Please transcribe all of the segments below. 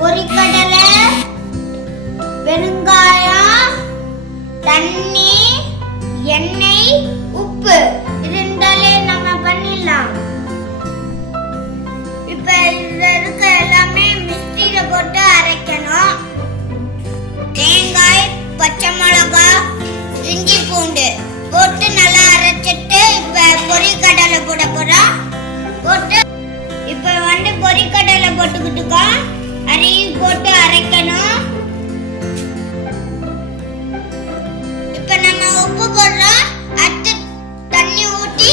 பொரிக்கடலை, வெங்காயம், தண்ணி, எண்ணெய், உப்பு இருந்தாலே நம்ம பண்ணிடலாம். இப்ப இதுல இருக்க எல்லாமே மிக்ஸில போட்டு அரைக்கணும். தேங்காய், பச்சை மிளகாய், இஞ்சி பூண்டு போட்டு நல்லா அரைச்சிட்டு இப்ப பொரிக்கடலை போட போறோம். போட்டு இப்ப பொரிக்கடலை போட்டுக்கிட்டுக்கோம். அதையும் போட்டு அரைக்கணும். இப்ப நம்ம உப்பு போடுறோம். அடுத்து தண்ணி ஊட்டி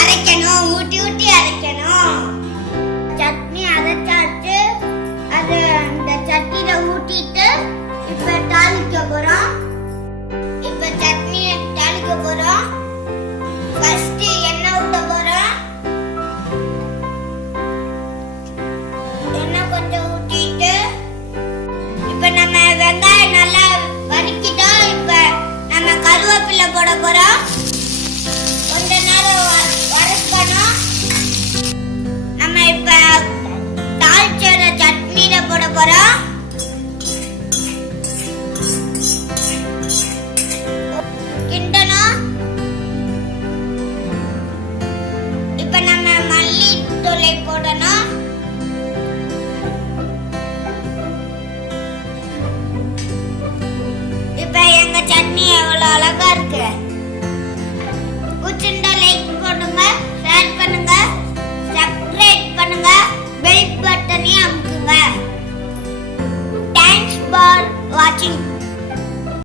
அரைக்கணும். ஊட்டி அரைக்கணும். சட்னி அரைச்சாச்சு. அது அந்த சட்னியில ஊட்டிட்டு இப்ப தாளிக்க போறோம். இப்ப சட்னியை தாளிக்க போறோம். ஃபர்ஸ்ட் எண்ணெய் ஊத்த போறோம். எண்ணெய் கொஞ்சம் ஊத்திட்டு இப்ப நம்ம வெங்காயம் நல்லா வதக்கிட்டோம். இப்ப நம்ம கருவேப்பிலை போட போறோம். கொஞ்ச நேரம் வதக்கணும். நம்ம இப்ப தாளிச்ச சட்னியில போட போறோம். கிண்டணும். இப்ப நம்ம மல்லித்தூளை போடணும். இப்ப எங்க சட்னி எவ்வளவு அழகா இருக்கு.